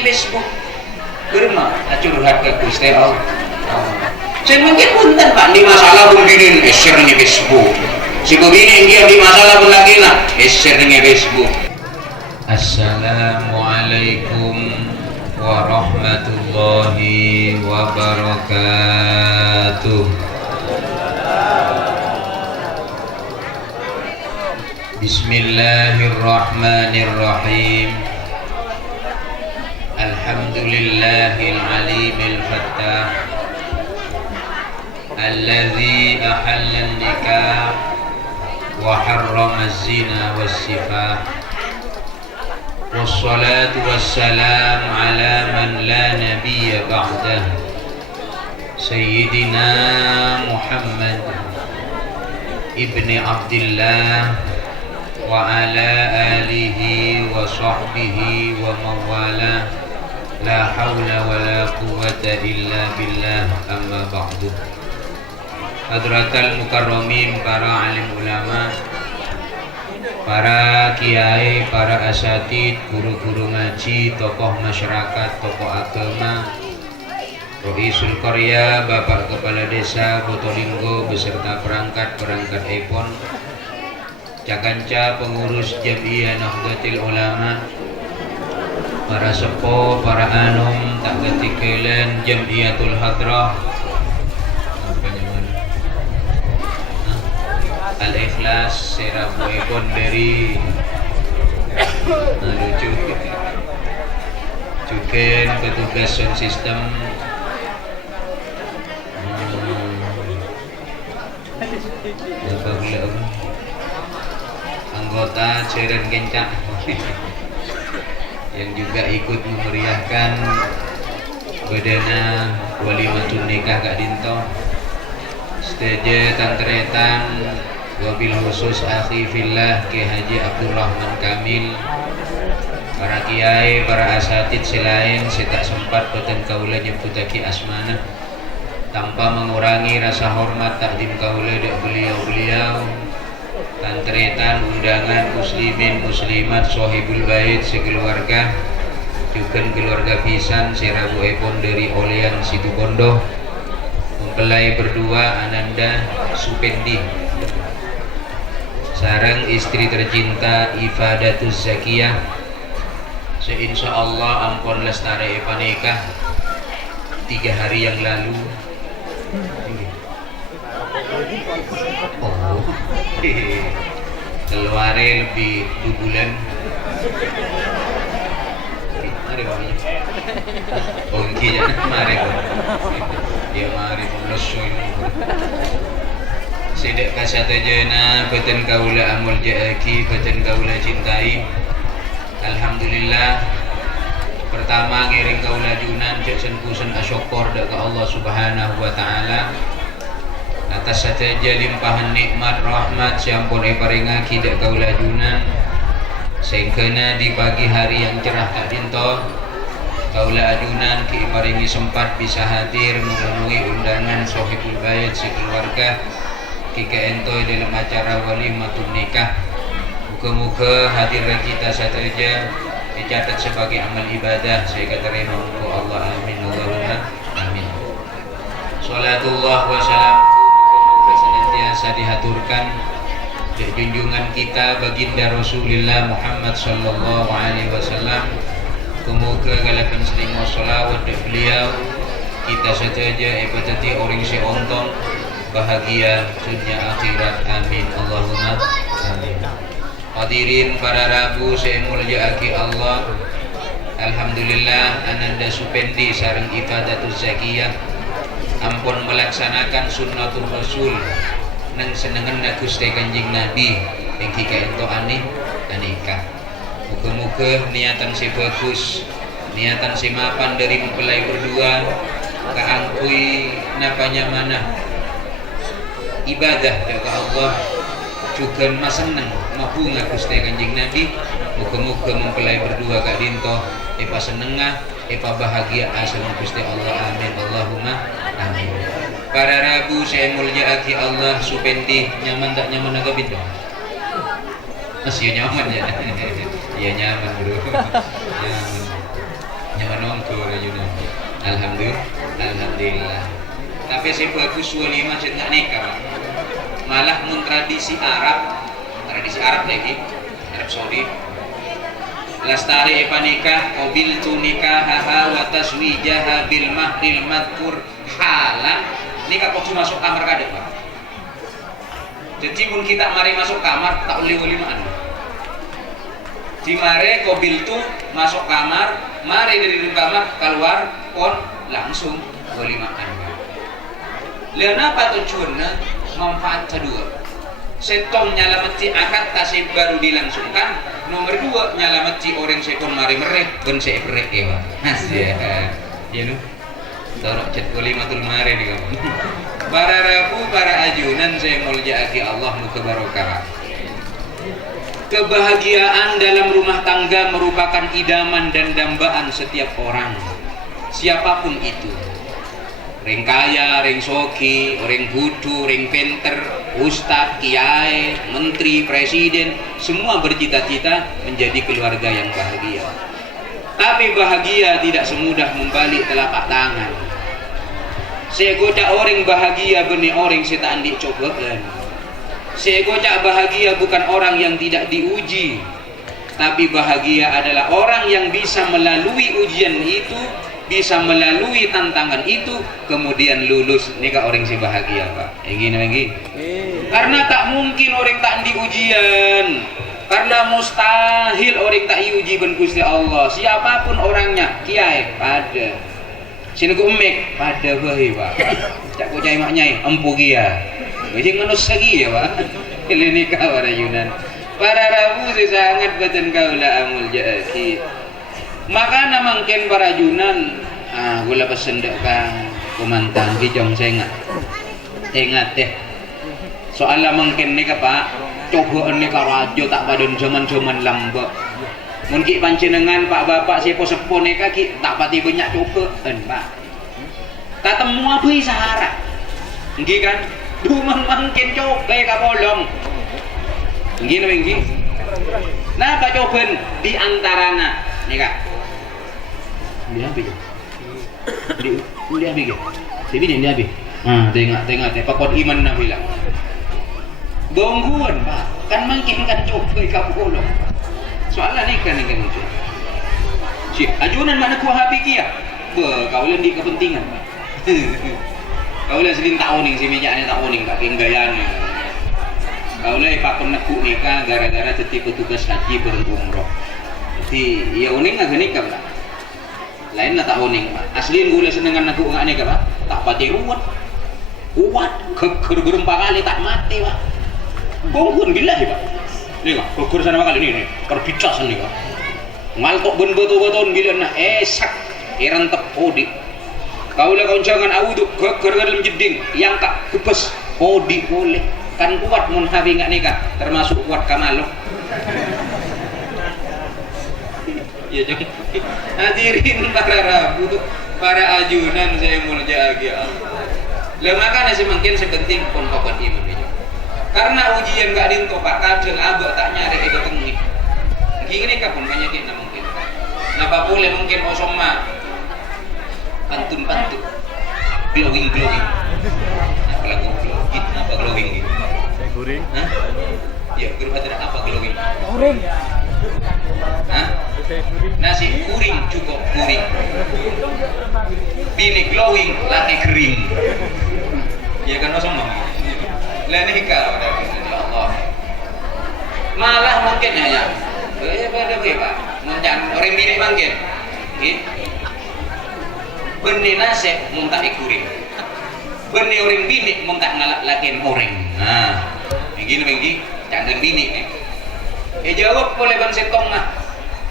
di Facebook germa curhat ke Gusti Allah. Saya mungkin punten Pak di masalah begini share di Facebook. Si begini dia di masalah pun lagi nak share di Facebook. Assalamualaikum warahmatullahi wabarakatuh. Bismillahirrahmanirrahim. Alhamdulillahil alimil fattah alladzi ahalla an-nikah wa harrama az-zina was-sifah. Wassalatu wassalam ala man la nabiyya ba'dah Sayyidina Muhammad ibni Abdillah wa ala alihi wa sahbihi wa mawala la hawla wa la quwwata illa billah amma ba'du. Hadratal mukarramin, para alim ulama, para kiai, para asatid, guru-guru ngaji, tokoh masyarakat, tokoh agama, Roisul Qarya, Bapak Kepala Desa Botolinggo beserta perangkat Epon, Cakanca, pengurus Jam'iyah Nahdlatul Ulama, para sepuh, para anum, tak ketikelen Jam'iyatul Hadrah, Al-Ikhlas, Serabu Epon dari lucu Cuken, petugas sound system, anggota Ceren Kencak yang juga ikut memeriahkan bedana walimatun nikah Kak Dinto, stage tantretan, wabil khusus akhi fillah Ki Haji Abdurrahman Kamil, para kiai, para asatid selain saya tak sempat boten kaula nyebutake asmana tanpa mengurangi rasa hormat takdim kaula dek beliau-beliau, tantretan, undangan, muslimin, muslimat, sohibul bait sekeluarga, juga keluarga pisan Serabu Epon dari Olean Situbondo, mempelai berdua Ananda Supendi, sarang istri tercinta Ifadatus Zakiyah, seinsya Allah ampun lestari panikah 3 hari yang lalu. Oh, keluarnya lebih 2 bulan. Mari bapaknya. Oh, iya, mari kok. Dia mari melosoy. Sedek kasata jana, beten kaula amul jaaki, beten kaula cintai. Alhamdulillah. Pertama ngiring kaula junan cek sen asyukur dak Allah Subhanahu wa taala atas sateja limpahan nikmat rahmat sampun paringaki dak kaula junan sehingga di pagi hari yang cerah Kak Dinto kaula ajunan ki paringi sempat bisa hadir memenuhi undangan sohibul bait sekeluarga ki ento dalam acara walimatun nikah. Muga-muga hadir kita sateja dicatat sebagai amal ibadah saya katerima untuk Allah, amin Allahumma amin. Salatullah wa salam senantiasa dihaturkan di junjungan kita baginda Rasulullah Muhammad sallallahu alaihi wasallam. Semoga galakan sering wassalawat di beliau kita saja ibadati orang seontong bahagia dunia akhirat, amin Allahumma amin. Hadirin para rabu saya mulyaki Allah. Alhamdulillah Ananda Supendi sareng Ifadatus Zakiyah ampun melaksanakan sunnatul rasul nang senengan Gusti Kanjeng Nabi yang kika ento aneh nikah. Muga-muga niatan si bagus, niatan si mapan dari mempelai berdua keangkui napanya mana ibadah jaga Allah juga mas seneng mabunga Gusti Kanjeng Nabi. Muga-muga mempelai berdua Kak Dinto epa senengah epa bahagia asal Gusti Allah, amin Allahumma amin. Para rabu saya mulyaki Allah. Supendi nyaman tak nyaman agak bintu masih nyaman ya. Iya nyaman bro, nyaman Alhamdulillah. Tapi saya bagus walima nggak nikah Pak. Malah mun tradisi Arab lagi, Arab Saudi. Lastari panikah qabil tu nikahaha wa taswijaha bil mahril madkur halan. Nikah kok masuk kamar kadek Pak. Jadi pun kita mari masuk kamar tak boleh walimaan. Di mare qabil tu masuk kamar, mari dari kamar keluar pun langsung walimaan. Lalu apa tujuannya? Manfaat kedua. Setong nyalamati akad tasib baru dilangsungkan. Nomor dua nyalamati orang setong mari merek ben saya merek ya. Ya nu. Torok cet walimatul mare nih kamu. Para rabu, para ajunan saya muljaaki Allah muka barokah. Kebahagiaan dalam rumah tangga merupakan idaman dan dambaan setiap orang, siapapun itu. Ring kaya, ring soki, ring budu, ring penter, ustadz, kiai, menteri, presiden, semua bercita-cita menjadi keluarga yang bahagia. Tapi bahagia tidak semudah membalik telapak tangan. Saya gocak orang bahagia benih orang saya tak andik cobaan. Saya gocak bahagia bukan orang yang tidak diuji, tapi bahagia adalah orang yang bisa melalui ujian itu, bisa melalui tantangan itu, kemudian lulus. Ini kak orang si bahagia Pak. Yang karena tak mungkin orang tak di ujian, karena mustahil orang tak diuji ben Gusti Allah. Siapapun orangnya, kiai pada, sini ku emek pada bahe Pak. Cak ku cai maknyai empu gia. Jadi ngenus lagi ya Pak. Ini kau para Yunan. Para rabu sangat badan kaula amul jaaki. Maka namangken para Yunan, gula pesendek kang kumantang kijong sengat. Ingat deh. Soal mangken nih Pak, cobaan nih karajo tak padon zaman-zaman lambak. Mungkin panjenengan Pak Bapak sepo-sepo nih kaki tak pati banyak cobaan Pak. Tak temu apa sahara. Nggih kan? Dumang mangkin coba kapolong. Nggih nggih. Nah, Pak coban di antarana nih Kak. Dia habis. Dia habis. Dia habis. Tengok pakot iman na bilang. Gangguan Pak. Kan mangkin kan coba kapolong. Soalnya nih kan itu. Si ajunan mana kuah habis kia? Kaulan di kepentingan Pak. Kaulah sedih tak oning si mejaknya tak oning tak kenggayanya. Kaulah pak peneku nikah gara-gara jadi petugas haji berhenti umroh. Jadi ya oning nggak nikah lah. Lain lah tak oning Pak. Asliin gula senengan aku nggak nikah Pak. Tak pati ruwet, kuat, gerempa kali tak mati Pak. Bongkun gila sih Pak. Nih Pak, kegur sana kali ini perbicasan nih Pak. Ngaltok ben betul-betul gila nak esak, iran tepodi. Kaulah kau jangan awuduk geger dalam jeding yang tak kepes odi boleh kan kuat mun habi nggak nikah termasuk kuat kamaluk. Ya jom hadirin para rabu, para ajunan saya muljaaki Allah. Lemakan semakin sepenting pun pokok iman itu. Karena ujian nggak dintopak kadang abah tak nyari itu tengik. Gini kapun banyakin mungkin. Napa boleh mungkin osoma pantun glowing apa lagu apa glowing goreng ya guru hati apa glowing goreng nasi kuring cukup kuring bini glowing laki kering ya kan sama lah nikah ya Allah malah mungkin ya pada Pak mencan orang bini mungkin benih nasib muntah ikuring benih orang bini muntah ngalak lakin orang. Nah begini jangan bini nih jawab oleh ban setong nah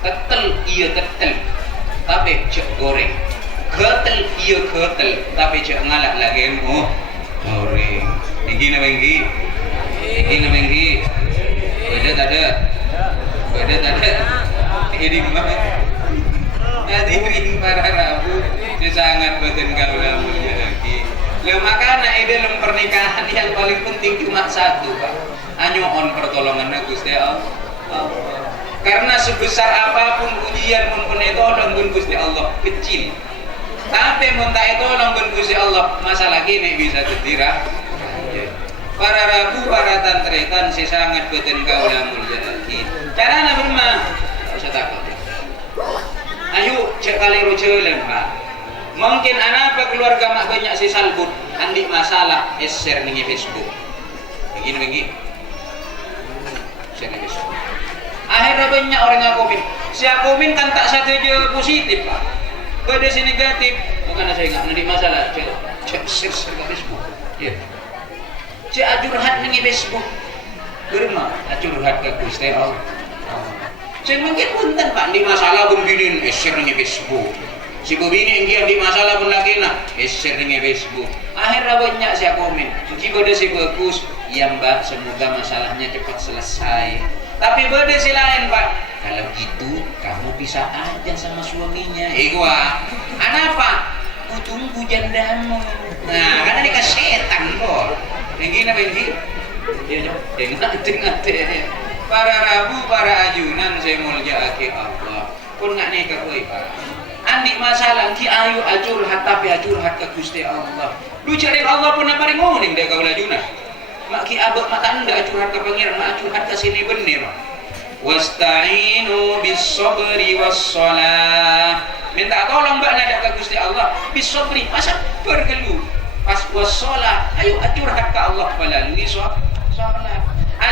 ketel iya ketel tapi cek goreng ketel iya ketel tapi cek ngalak lakin goreng begini beda ini gimana hadirin para rabu sangat badan kaula muljaaki. Lha makana dalam pernikahan yang paling penting cuma satu Pak. Anyoon pertolongan Gusti Allah. Karena sebesar apapun ujian mumpun itu dan Gusti Allah kecil. Tapi muntah itu nonggon Gusti Allah masalah gini bisa ketira. Para rabu para tantretan si sangat beten kaula mulya lagi. Carana bermah, tak usah takut. Ayo cek kali rujulan Pak. Mungkin anak keluarga mak banyak si salbut, andi masalah share nih Facebook. Begini. Share nih Facebook. Akhirnya banyak orang yang komen. Si komen kan tak satu aja positif Pak. Pada si negatif, bukan saya nggak nanti masalah. Cek share ke Facebook. Ya. Cek curhat nih Facebook. Berma, curhat ke Gusti Allah. Saya mungkin punten Pak di masalah begini share nih Facebook. Si begini yang di masalah pun lagi nak share nih Facebook. Akhirnya banyak saya komen. Jika ada si bagus, ya Mbak, semoga masalahnya cepat selesai. Tapi beda si lain Pak, kalau gitu kamu pisah aja sama suaminya. Gua, anak apa? Kutunggu jandamu. Nah, karena ini setan kok. Yang gini apa yang gini? Iya, dengar. Para rabu, para ajunan saya mulja aki Allah. Pun nggak nikah koi Pak. Andi masalah ki ayu curhat tapi curhat ke Gusti Allah. Lu cari Allah pun apa ngoning deh kau ajunan. Mak ki abek mata anda curhat ke pangeran, mak curhat ke sini bener. Wasta'inu bis sabri was shalah. Minta tolong Mbak nada ke Gusti Allah bis sabri, masa bergelu. Pas was shalah, ayo curhat ke Allah melalui salat.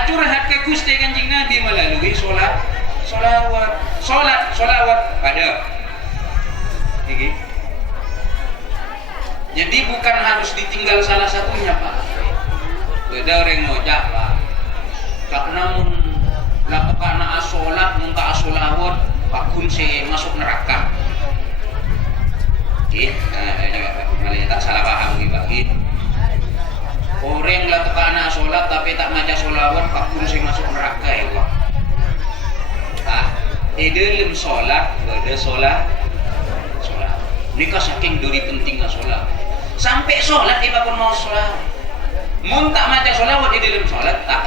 Curhat ke Gusti Kanjeng Nabi melalui solawat pada ini. Jadi bukan harus ditinggal salah satunya Pak. Beda orang ngojak Pak. Tak namun lakukan asolat muntah asolawat pakun si masuk neraka. Ini malah tak salah paham nih Pak. Orang lakukan asolat tapi tak maca solawat pakun si masuk neraka ya Pak. Dalam solat ada solat. Nikah saking duri pentingnya solat. Sampai solat iba pun mau solat. Mun tak maca solawat di dalam solat tak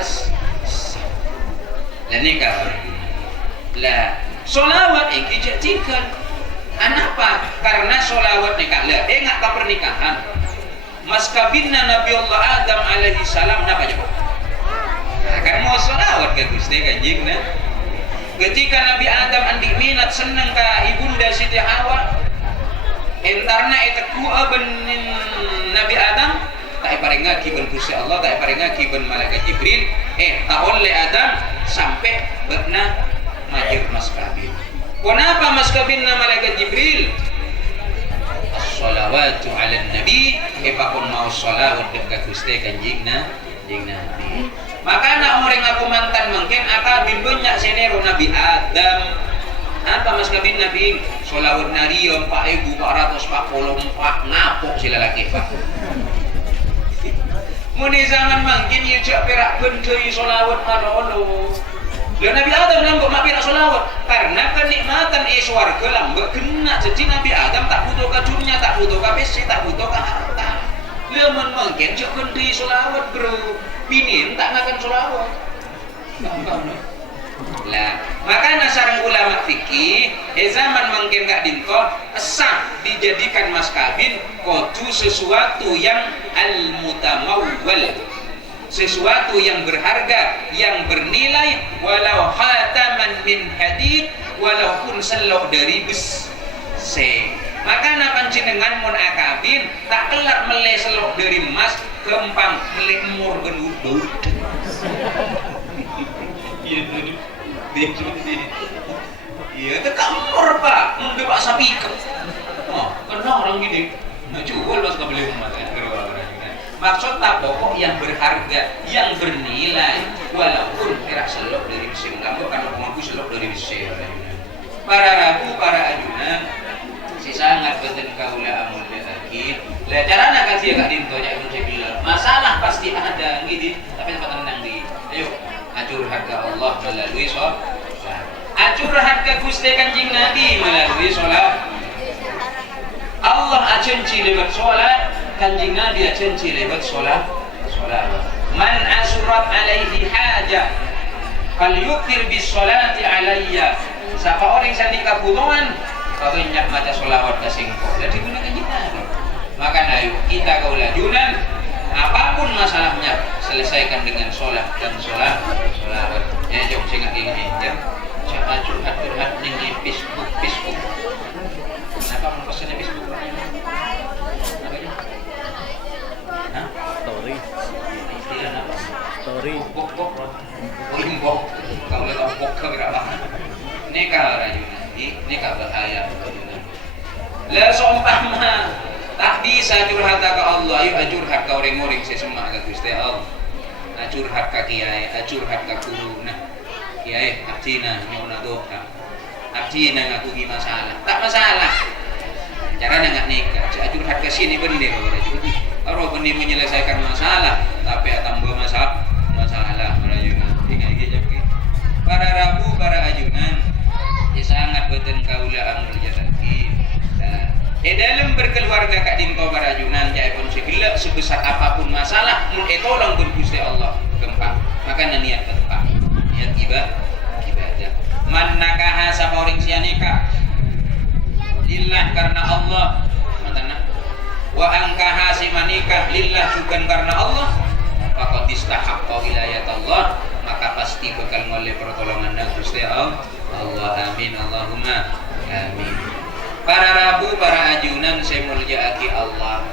lah nikah. Lah solawat ini dijadikan kenapa? Karena solawat nikah lah enggak ke pernikahan. Mas kabinna Nabi Allah Adam alaihi salam napa coba? Nah, kan mau solawat ke Gusti Kanjeng nah. Ketika Nabi Adam andi minat seneng ke ibunda Siti Hawa, entarna eta ku benin Nabi Adam tak paringa kiben Gusti Allah, tak paringa kiben malaikat Jibril, tak oleh Adam sampai beuna majur mas kabin. Kenapa mas kabinna malaikat Jibril? As-salawatu 'alan nabi, pun mau shalawat dekat Gusti Kanjeng Nabi. Maka nak orang aku mantan mungkin akabin banyak senero Nabi Adam. Apa mas kabin Nabi sholawat narion Pak Ibu 444 ngapok sila laki Pak. Muni zaman mungkin ya cak perak bentui sholawat marolo. Lalu Nabi Adam nambah mak perak sholawat karena kenikmatan swarga lambak kena. Jadi Nabi Adam tak butuh ke dunia, tak butuh ke PC, tak butuh ke harta. Lalu mungkin cak bentui sholawat bro. Binin tak makan sholawat. Lah, maka nasarang ulama fikih, zaman mungkin gak dinto, sah dijadikan mas kabin kodu sesuatu yang al-mutamawwal, sesuatu yang berharga, yang bernilai, walau khataman min hadid, walaupun selok dari besi. Maka napan jenengan mun akabin tak kelak meleh selok dari emas kempang meleh mur genudut. Iya, itu kamur Pak, udah Pak sapi ikan. Oh, karena orang gini, nah jual pas beli emas ya. Maksud tak pokok yang berharga, yang bernilai, walaupun tidak selok dari besi. Kamu kan mampu selok dari besi. Para ragu, para ajunan, si sangat beten kaula amul lagi. Lah carana kasih gak dintonya itu saya bilang. Masalah pasti ada gitu, tapi tempat tenang di. Ayo, acur harga Allah melalui sholat. Acur harga Gusti Kanjeng Nabi melalui sholat. Allah acenci lewat sholat, Kanjeng Nabi acenci lewat sholat. Man asurat alaihi hajah fal yukir bis sholati alayya. Siapa orang yang kebutuhan atau nyak maca sholawat ke singkong jadi gunakan kita. Maka ayo kita kaulajunan apapun masalahnya selesaikan dengan sholat dan sholawat. Ya jom ingat ini ya. Siapa curhat ini Facebook. Kenapa mau pesannya Facebook? Namanya? Hah? Story. Istilah apa? Story. Bok. Oh imbok. Kau lihat bok ke berapa? Nikah rajunan. Nikah bahaya. La sompama tak bisa curhat ke Allah. Ayo curhat ke orang-orang sesemak ke Gusti Allah. Curhat ke kiai, curhat ke guru. Nah, kiai abdina nyona doa. Abdina ngaku gi masalah. Tak masalah. Cara nggak nikah. Curhat ke sini bener rajunan. Kalau benih menyelesaikan masalah, tapi tambah masalah rajunan. Ingat gitu. Para rabu, para ajunan, sangat betul kaula amul jazaki. Dalam berkeluarga kak dinto para ajunan, jaya pun segala sebesar apapun masalah, mun tolong bergusti Allah gempa. Maka niat tempat, niat ibadah. Man nakaha saporing sia nikah, lillah karena Allah. Wa angkaha si manikah lillah juga karena Allah. Faqad istahaqqa wilayat Allah, maka pasti bakal ngoleh pertolongan Gusti Allah. Amin Allahumma amin. Para rabu, para ajunan saya muljaaki Allah.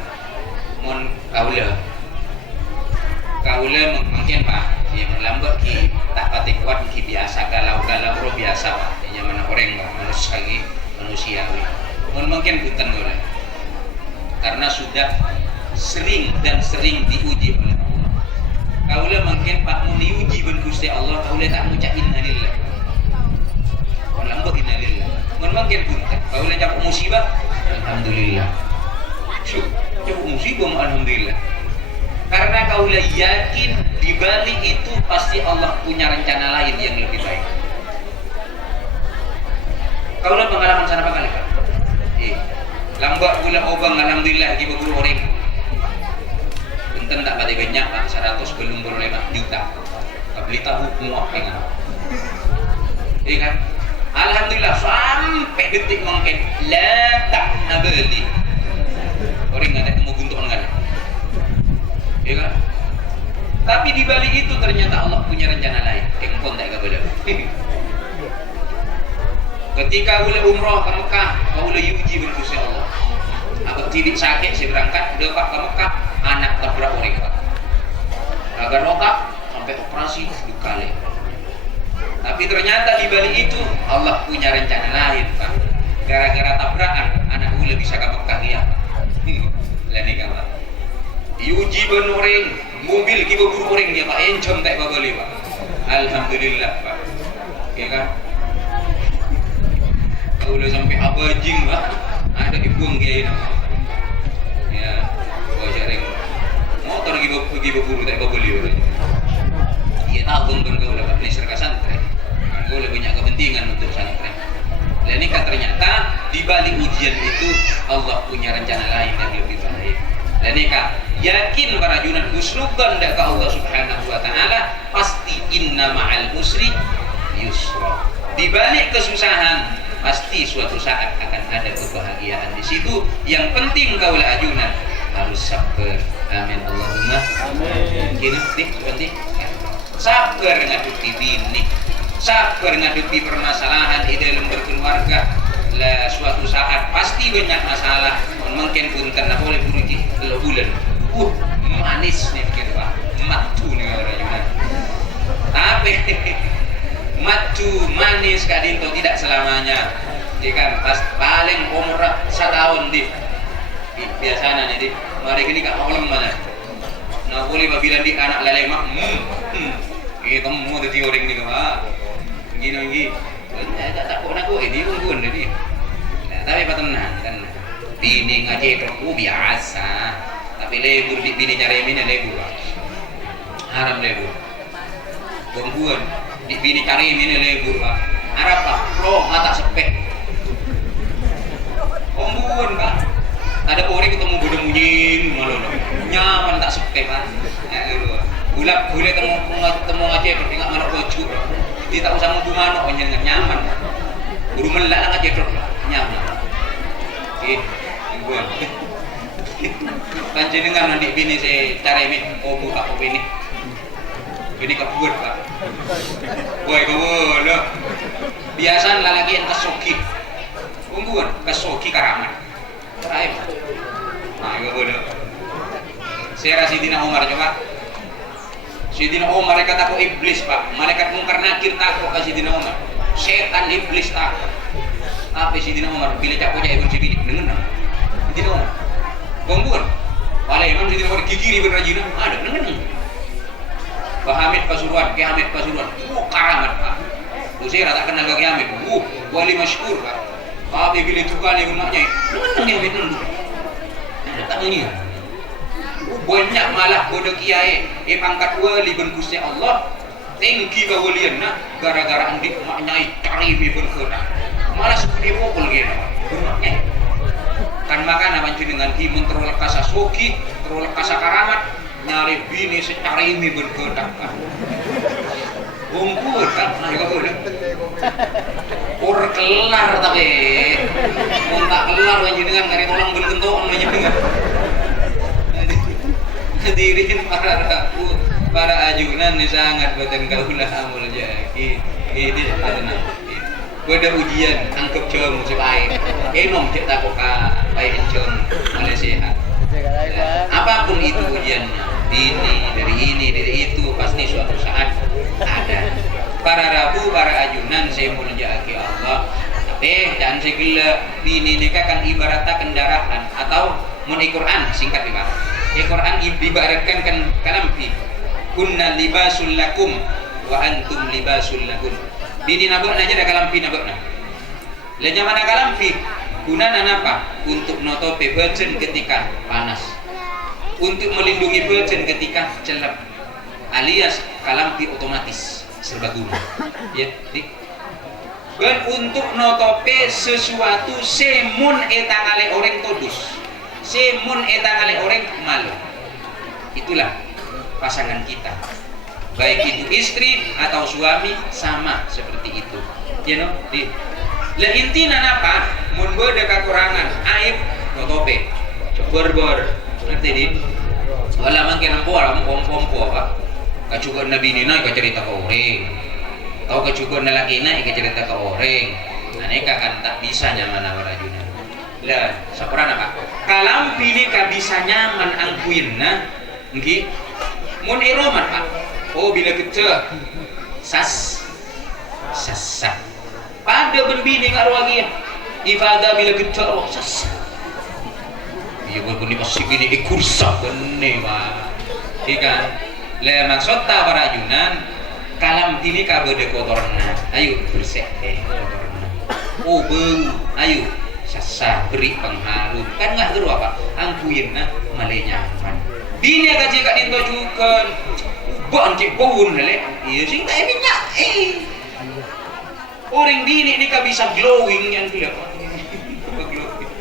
Mun kaula mungkin Pak yang melambat ki tak pati kuat ki biasa galau ro biasa Pak. Yang mana orang manusiawi. Mun mungkin punten kaula. Karena sudah sering diuji oleh Allah. Kaula mungkin Pak mun diuji ben Gusti Allah kaula tak ngucap innalillah. Lambut innalillah. Mun mungkin punten kaula jago musibah alhamdulillah. Jago musibah alhamdulillah. Karena kaula yakin di balik itu pasti Allah punya rencana lain yang lebih baik. Kaula pengalaman sana apa kali Pak? Lambat gula obang alhamdulillah di guru orang. Punten tak pada banyak Pak 100 belum boleh 5 juta. Beli tahu muak dengan. Iya kan? Alhamdulillah sampai detik mungkin la tak nabeli. Orang nggak ada mau guntuk enggak? Iya kan? Tapi di balik itu ternyata Allah punya rencana lain. Kempon tak boleh. Ketika boleh umroh ke Mekah, kau boleh uji berkuasa Allah. Aku tidak sakit, saya berangkat ke Mekah, anak tabrak orang Pak. Agar otak sampai operasi 2 kali. Tapi ternyata di balik itu Allah punya rencana lain Pak. Gara-gara tabrakan, anak boleh bisa ke Mekah ya. Lani kawan. Diuji ben orang, mobil kita buru orang dia Pak, encom tak babali Pak. Alhamdulillah Pak. Ya kan? Udah sampai abajing Pak, ada ibuang kiai nama. Ya, bawa jaring. Motor pergi berburu tak beli orang. Iya tahu kan kau dapat nisir ke santri. Kau lebih banyak kepentingan untuk santri. Dan ini kan ternyata di balik ujian itu Allah punya rencana lain yang lebih baik. Dan ini kan yakin para junan husnudzan ke Allah Subhanahu Wa Taala pasti inna ma'al usri yusra. Di balik kesusahan pasti suatu saat akan ada kebahagiaan di situ. Yang penting kaula ajunan harus sabar. Amin Allahumma amin. Gini penting sabar ngadepi bini, sabar ngadepi permasalahan di dalam berkeluarga. Lah suatu saat pasti banyak masalah. Mungkin pun karena boleh buruki 2 bulan. Manis nih pikir Pak, matu nih orang ajunan. Tapi matu manis kadinto tidak selamanya. Jika pas paling umur 1 tahun di biasanya nih di mari gini kak malam mana. Nah boleh bila di anak lele mak. Kita mau jadi orang ni kah? Gini. Tak kau nak kau ini pun ni. Tapi apa tenang kan? Bini ngaji terku biasa. Tapi lebur bini cari mina lebur. Haram lebur. Gangguan. Di bini cari mina lebur Pak. Arab Pak. Loh mata sepek. Gangguan Pak. Ada orang ketemu bodoh munyin malu nyaman tak sepek Pak. Gulap boleh temu ngaji seperti nggak mana baju. Dia tak usah mau gimana nyaman. Guru melak ngaji terus nyaman. Mingguan. Panjenengan nanti bini saya cara ini buka ini. Ini kebuat Pak. Woi kamu lo. Biasa lalaki yang kesoki. Mingguan kesoki karaman. Terakhir. Nah kamu lo. Saya rasa Sidina Umar coba. Sidina Umar mereka takut iblis Pak. Malaikat mungkar nakir takut ke Sidina Umar. Setan iblis takut. Tapi Sidina Umar bila cakapnya Ibn Jibril dengar. Sidina Umar. Gangguan. Wala imam Sidina Umar gigiri berajina. Ada dengar. Pak Hamid Pasuruan, Ki Hamid Pasuruan. Karamat Pak. Lu saya tak kenal Ki Hamid. Wali masyhur Pak. Tapi bila tukar dia gunanya. Dengar Ki Hamid dulu. Ada tak ini. Banyak malah bodoh kiai pangkat wali ben Gusti Allah tinggi kawalian nah gara-gara andik maknyai karimi berkena malah seperti pokol gitu benarnya kan makan apa dengan himun terlalu kasa soki terlalu kasa karamat nyari bini secarimi berkena bungkur kan nah juga boleh or kelar tapi tak kelar dengan ngari tolong berkentoan dengan hadirin para ajunan ni sangat buatan kaulah amul jaki ini ada pada ujian angkep jom sebaik enom cek takut baik jom oleh sehat apapun itu ujiannya ini dari itu pasti suatu saat ada para rabu para ajunan saya mau jaki Allah tapi jangan segala bini nikah kan ibaratnya kendaraan atau mun Quran singkat ibarat Quran diibaratkan kan kalampi kunna libasul lakum wa antum libasul lakum bini nabok aja dah kalampi nabokna le zaman kalampi gunana apa untuk nutupi beuceun ketika panas untuk melindungi beuceun ketika celep alias kalampi otomatis serbaguna ya dik dan untuk nutupi sesuatu semun eta ngale orang todus semun eta kali orang malu. Itulah pasangan kita. Baik itu istri atau suami sama seperti itu. Ya no? Di lah intina apa? Mun beuda kakurangan aib nutupi. Bor-bor. Ngerti di? Wala mangke nampo ala pompo apa? Kacugon na binina ka cerita ka orang. Tau kacugon na lakina ka cerita ka orang. Aneka kan tak bisa nyaman warajuna. Lah, sakurana Pak. Kalam pilih ka bisa nyaman angkuinna, nggih. Mun iroman Pak. Oh bila kece sasa. Pada ben bini karo lagi. Ibadah bila kece sasa. Iya pun pasti gini kursa kene Pak. Ikan. Lah maksud ta barajunan kalam pilih ka beude kotorna. Ayo bersih kotorna. Oh beu, ayo sasa beri pengharum kan nggak geru apa angkuinna malenyaman bini gaji kak dinto juga bon cek bawun lele iya sih tak minyak orang bini ini kan bisa glowing yang tidak glowing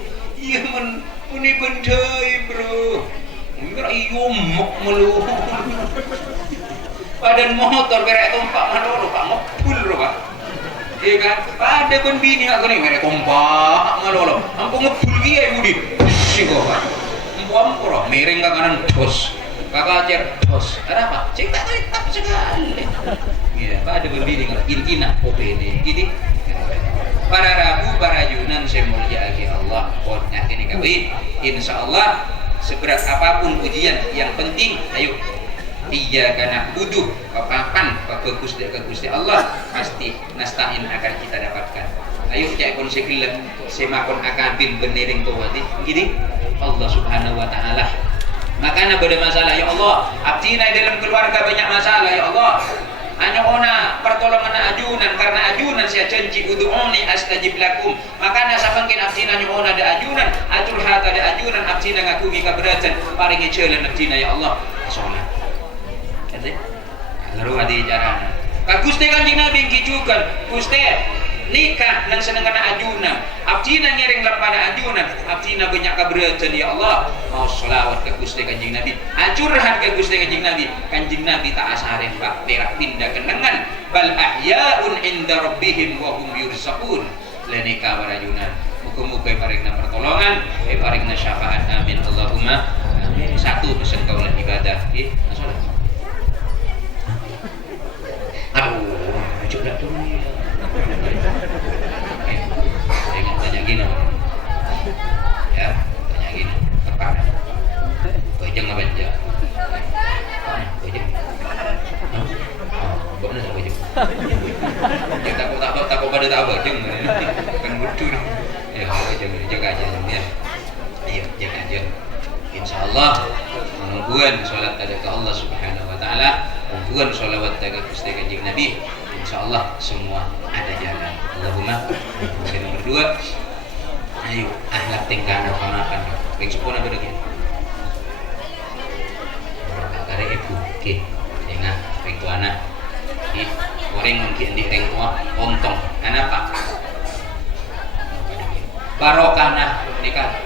iya men puni bentai bro enggak iyo mok melu badan motor berek tompak manolo pak ngepul bro pak iya kan? Pada pun bini aku nih mereka kompak ngalolo. Ampun ngebul dia budi. Sih kok pak. Ampun roh miring ke kanan tos. Kakak cer tos. Ada apa? Cek tak tak sekali. Iya. Pada pun bini intina opini. Gini. Para rabu para junan saya mulia Allah. Pokoknya ini kami. Insya Allah seberat apapun ujian yang penting. Ayo. Iya karena butuh papan bagus dari Gusti Allah pasti nastain akan kita dapatkan. Ayo cek konsekilan semakon akabin benering tawati gini Allah Subhanahu wa taala. Makanya ada masalah ya Allah, abdina dalam keluarga banyak masalah ya Allah. Hanya ona pertolongan ajunan karena ajunan saya janji ud'uni astajib lakum. Makanya sampangkin abdina nyuona ada ajunan, atur hata ada ajunan abdina ngakugi kaberatan paringi jalan abdina ya Allah. Salat lalu ada jarana Gusti Kanjeng Nabi kicukan Gusti nikah nang seneng kana ajunan abdina ngiring pada ajunan abdina banyak kaberatan ya Allah mau sholawat ke Gusti Kanjeng Nabi acurhan ke Gusti Kanjeng Nabi tak asarin pak perak pindah kenangan bal ahyaun inda rabbihim wa hum yurzaqun le nikah barajunan muga-muga paringna pertolongan paringna syafaat amin Allahumma amin. Satu pesan kaulah ibadah masalah. Aduh, coba tuh. Jangan tanya gini. Ya, tanya gini. Tekan. Bajang apa aja? Bajang. Benar tak bajang? Kita takut pada tak bajang. Kan lucu. Ya, bajang jaga aja ya. Ayo jaga aja. Insyaallah menungguan salat tada ke Allah Subhanahu wa taala, menungguan shalawat tada Gusti Kanjeng Nabi. Insyaallah semua ada jalan. Allahumma. Yang nomor 2, ayo akhlak tingkah makan. Ping 10 apa lagi? Kare ibu, oke. Ingat ping tuana. Orang mungkin di reng tua ontong. Kenapa? Barokah nikah.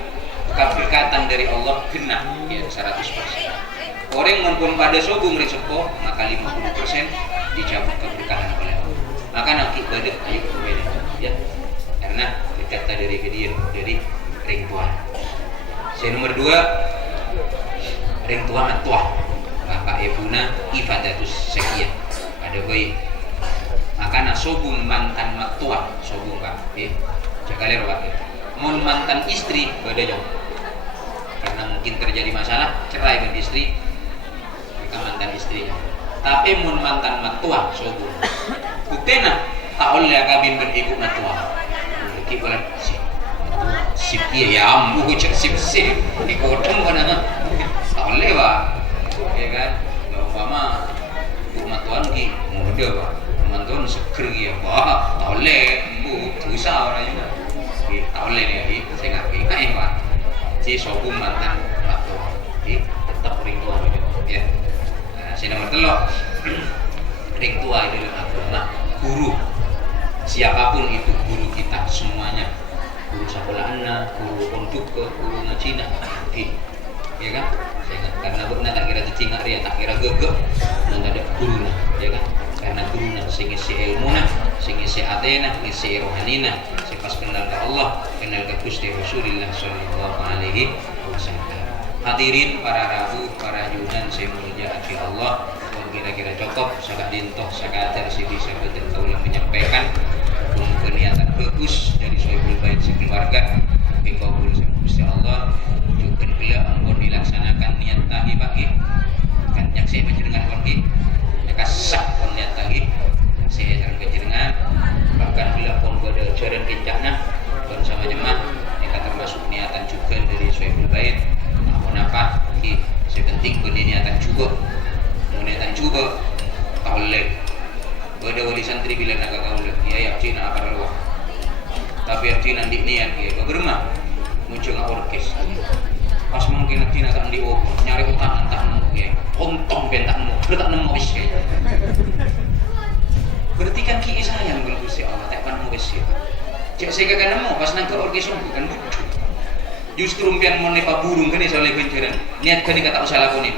Keberkatan dari Allah genap ya 100%. Orang mumpun pada sobung resepo maka 50% dicabut keberkahan oleh Allah. Maka nanti ibadah ayo berbeda ya. Karena berkata dari dia dari ring tua. Yang nomor 2 ring tua matua. Bapak ibuna ifadatus sekian. Ada bayi. Maka sobung mantan matua sobung Pak. Jaga lero Pak. Mun mantan istri beda jauh. Karena mungkin terjadi masalah cerai dengan istri mereka mantan istrinya. Tapi mun mantan matua sobun buktena tak oleh kabin beribu matua iki boleh sip ya ambu cek sip dikodong kana tak oleh Pak ya kan umpama bu matuan ki muda Pak mantuan seger ya Pak tak oleh bu dosa orangnya tak oleh nih saya ngerti kayak Pak si sobung mantan waktu tetap ring tua ya. Nah, si nomor 3 ring tua itu adalah guru siapapun itu guru kita semuanya guru sekolah anak guru pondok guru ngajina ya kan karena benar tak kira cicing ya tak kira gegek dan ada guru ya kan karena guru sing isi ilmu sing isi atena isi rohanina pas kenal ke Allah, kenal ke Gusti Rasulullah sallallahu alaihi wasallam. Hadirin para rabu, para junan saya mulia hati Allah. Pun kira-kira cukup sagak dintoh sakadar si bisa betul kaulah menyampaikan niatan bagus dari Sohibul Bait sekeluarga. Tapi kabul sama Gusti Allah. Juga bila ampun dilaksanakan niat tahi pagi. Kan yang saya panjenengan pagi. Ya kasak pun niat tahi. Saya jarang panjenengan bahkan bila pun pada ajaran kencana bersama jemaah kita termasuk niatan juga dari Sohibul Bait namun apa sepenting pun niatan juga mau niatan juga kaulek pada wali santri bila nak kaulek ya cina apa luah tapi cina di niat ya berma muncul orkes pas mungkin cina tak di nyari utang tak nemu ya ontong bentak nemu tak nemu wis berarti kan ki sayang kalau Gusti Allah tak pan mau besi. Cek saya kagak nemu pas nang ke orkes bukan lucu. Justru mpian mun nepa burung kan iso le benjeran. Niat kan kata usah lakoni.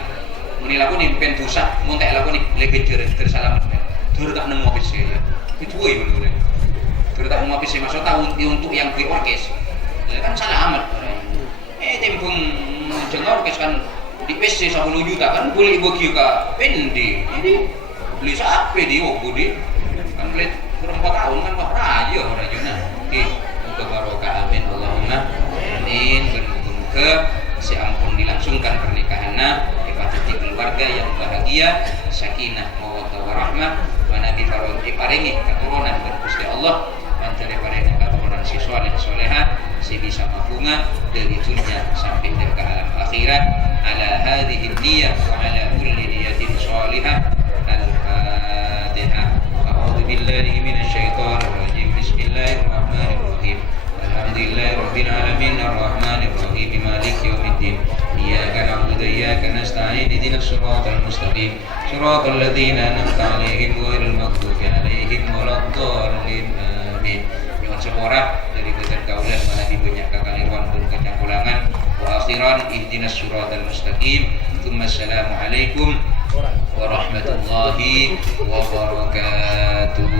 Mun lakoni pen dosa, mun tak lakoni le benjeran tersalamat. Dur tak nemu besi ya. Itu woi bener. Dur tak nemu besi maksud tahu untuk yang di orkes. Kan salah amat. Tempung jeng orkes kan di PC 10 juta kan boleh bagi ke pendi. Ini beli sapi di Budi. Kan beli berapa tahun kan Pak Raja Rajuna. Oke, muka barokah amin Allahumma amin. Bermuka si ampun dilangsungkan pernikahannya dipatuti keluarga yang bahagia, sakinah mawaddah warahmah, wa nabi paringi keturunan Gusti Allah, pancare paringi keturunan si saleh salehah, si bisa mafhumah dari dunia sampai ke alam akhirat ala hadhihi niyyah wa ala kulli niyatin salihah. Al-Fatihah. A'udzu billahi minasyaitonir rajim. Bismillahirrahmanirrahim. Alhamdulillahi rabbil alamin arrahmanir rahim maliki yaumiddin. Iyyaka na'budu wa iyyaka nasta'in ihdinas siratal mustaqim. Siratal ladzina an'amta 'alaihim ghairil maghdubi 'alaihim waladdallin. Amin. Yang seporah dari betul kaulah mana dibanyak kakaliruan pun kecangkulangan. Wa akhiran ihdinas siratal mustaqim. Tsumma assalamu alaikum warahmatullahi wabarakatuh.